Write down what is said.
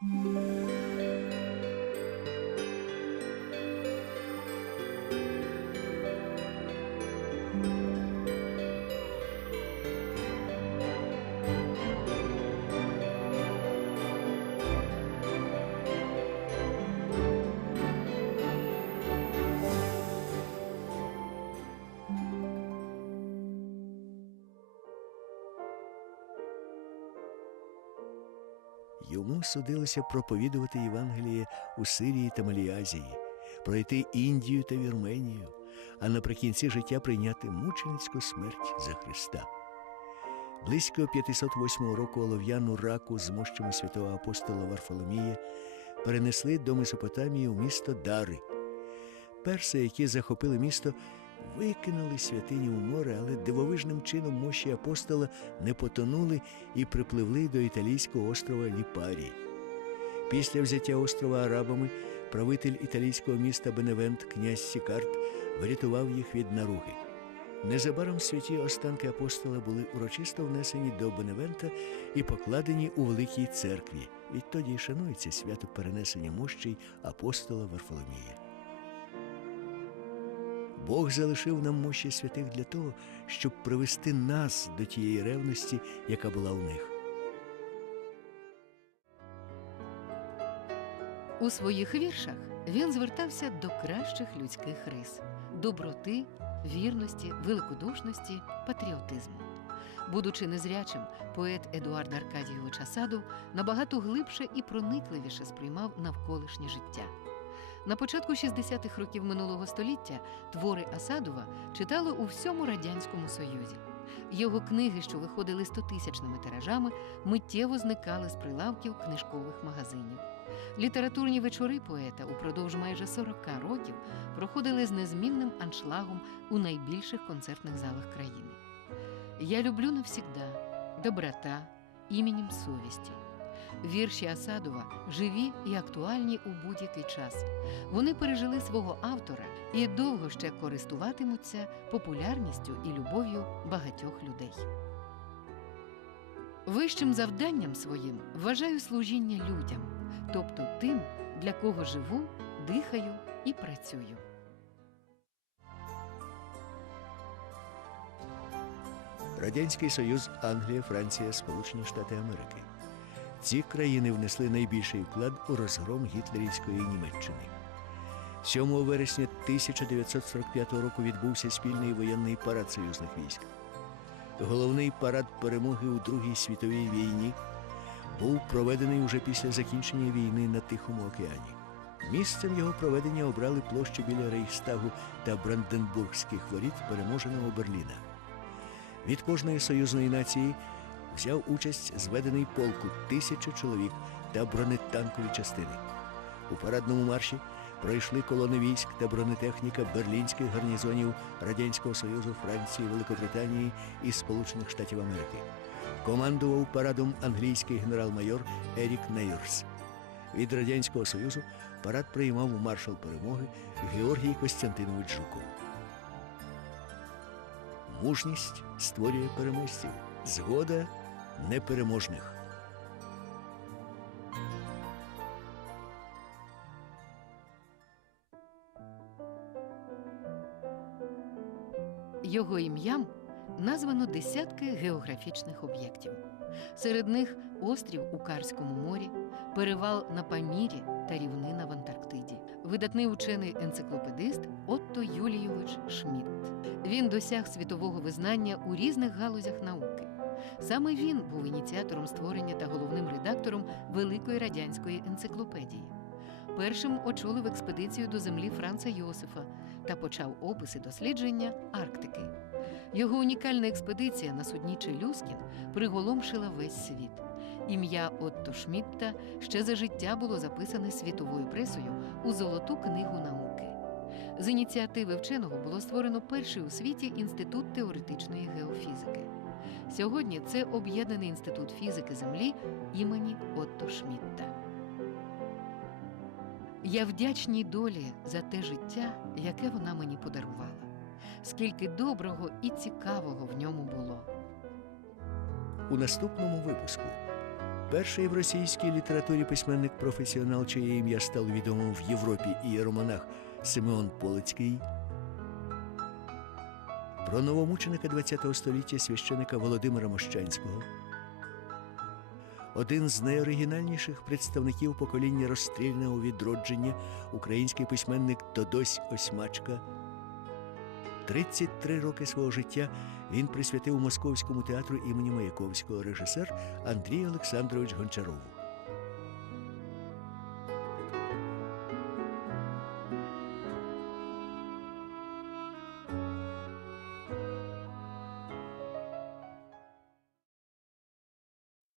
Música Йому судилося проповідувати Євангеліє у Сирії та Малій Азії, пройти Індію та Вірменію, а наприкінці життя прийняти мученицьку смерть за Христа. Близько 508 року олов'яну раку з мощами святого апостола Варфоломія перенесли до Месопотамії у місто Дари. Перси, які захопили місто, викинули святиню у море, але дивовижним чином мощі апостола не потонули і припливли до італійського острова Ліпарі. Після взяття острова арабами правитель італійського міста Беневент, князь Сікарт, врятував їх від наруги. Незабаром святі останки апостола були урочисто внесені до Беневента і покладені у великій церкві. Відтоді шанується свято перенесення мощей апостола Варфоломія. Бог залишив нам мощі святих для того, щоб привести нас до тієї ревності, яка була у них. У своїх віршах він звертався до кращих людських рис доброти, вірності, великодушності, патріотизму. Будучи незрячим, поет Едуард Аркадійович Асадов набагато глибше і проникливіше сприймав навколишнє життя. На початку 60-х років минулого століття твори Асадова читали у всьому радянському союзі. Його книги, що виходили стотисячними тиражами, миттєво зникали з прилавків книжкових магазинів. Літературні вечори поета упродовж майже 40 років проходили з незмінним аншлагом у найбільших концертних залах країни. Я люблю навсігда, доброта, іменем совісті. Вірші Асадова живі і актуальні у будь-який час. Вони пережили свого автора і довго ще користуватимуться популярністю і любов'ю багатьох людей. Вищим завданням своїм вважаю служіння людям, тобто тим, для кого живу, дихаю і працюю. Радянський Союз, Англія, Франція, Сполучені Штати Америки. Ці країни внесли найбільший вклад у розгром гітлерівської Німеччини. 7 вересня 1945 року відбувся спільний воєнний парад союзних військ. Головний парад перемоги у Другій світовій війні був проведений уже після закінчення війни на Тихому океані. Місцем його проведення обрали площу біля Рейхстагу та Бранденбургських воріт переможеного Берліна. Від кожної союзної нації взяв участь зведений полку тисячу чоловік та бронетанкові частини. У парадному марші пройшли колони військ та бронетехніка берлінських гарнізонів Радянського Союзу, Франції, Великобританії і Сполучених Штатів Америки. Командував парадом англійський генерал-майор Ерік Нейрс. Від Радянського Союзу парад приймав маршал перемоги Георгій Костянтинович Жуков. Мужність створює переможців, згода непереможних. Його ім'ям названо десятки географічних об'єктів. Серед них острів у Карському морі, перевал на Памірі та рівнина в Антарктиді. Видатний учений енциклопедист Отто Юлійович Шмідт. Він досяг світового визнання у різних галузях науки. Саме він був ініціатором створення та головним редактором Великої радянської енциклопедії. Першим очолив експедицію до землі Франца Йосифа та почав описи дослідження Арктики. Його унікальна експедиція на судні Челюскін приголомшила весь світ. Ім'я Отто Шмідта ще за життя було записане світовою пресою у Золоту книгу науки. З ініціативи вченого було створено перший у світі інститут теоретичної геофізики. Сьогодні це об'єднаний інститут фізики Землі імені Отто Шмідта. Я вдячній долі за те життя, яке вона мені подарувала. Скільки доброго і цікавого в ньому було. У наступному випуску Перший в російській літературі письменник-професіонал, чиє ім'я стало відомим в Європі і єромонах Симеон Полицький. Про новомученика ХХ століття священика Володимира Мощанського. Один з найоригінальніших представників покоління розстрільного відродження, український письменник Додось Осьмачка. 33 роки свого життя він присвятив Московському театру імені Маяковського режисер Андрій Олександрович Гончарову.